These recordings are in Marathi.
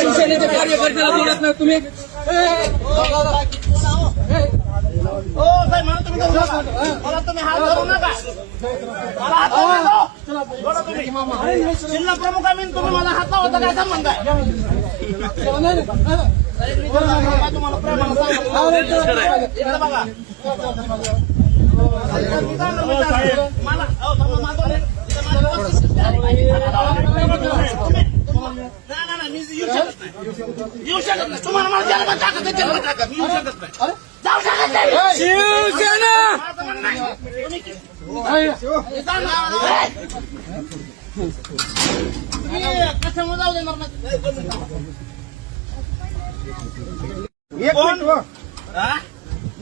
शिवसेनेचे कार्यकर्त्याला बोलत नाही तुम्ही. हो साहेब, मला तुम्ही धरू नका. मला तुम्ही हात धरू नका. मला हात धरू नका. बोला तुम्ही. जिल्हा प्रमुख आहे मी, तुम्ही मला हात लावता काय संबंध आहे? तुम्हाला प्रेमानं सांगतो. इकडे बघा. मला नाही, मी येऊ शकत नाही. तुम्हाला मला जन्मात टाकत मी येऊ शकत नाही. जाऊ शकत नाही. शिवसेना माझं म्हणणं आहे. तुम्ही कशामुळे जाऊ देणार नाही?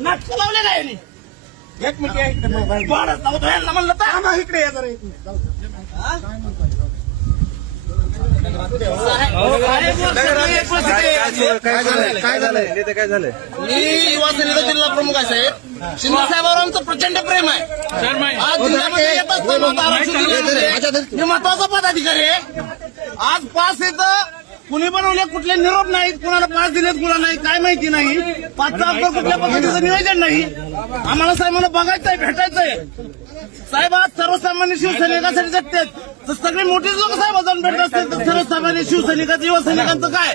नाटक लावले काय यांनी? एक मिनिट वाढत लावतो यांना म्हणलं तर इकडे या जरा. काय झालंय? मी युवा सेनेचा जिल्हा प्रमुख आहे साहेब. शिंदे साहेबांवर आमचं प्रचंड प्रेम आहे. आज जिल्ह्यामध्ये येत असताना मी महत्वाचा पदाधिकारी आहे. आज पास येतं कुणी बनवले, कुठले निरोप नाहीत, कुणाला पास दिलेत, कुणाला नाही काय माहिती नाही. पाचचा अब्बर कुठल्या पद्धतीचं नियोजन नाही. आम्हाला साहेबांना बघायचंय, भेटायचंय. साहेब आज सर्वसामान्य शिवसैनिकांसाठी जगतात, तर सगळे मोठे लोक साहेब जाऊन भेटत असतील, तर सर्वसामान्य शिवसैनिकांचं युवा सैनिकांचं काय?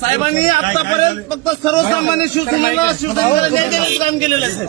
साहेबांनी आतापर्यंत फक्त सर्वसामान्य शिवसैनिकाला न्याय देण्याचं काम केलेलं आहे.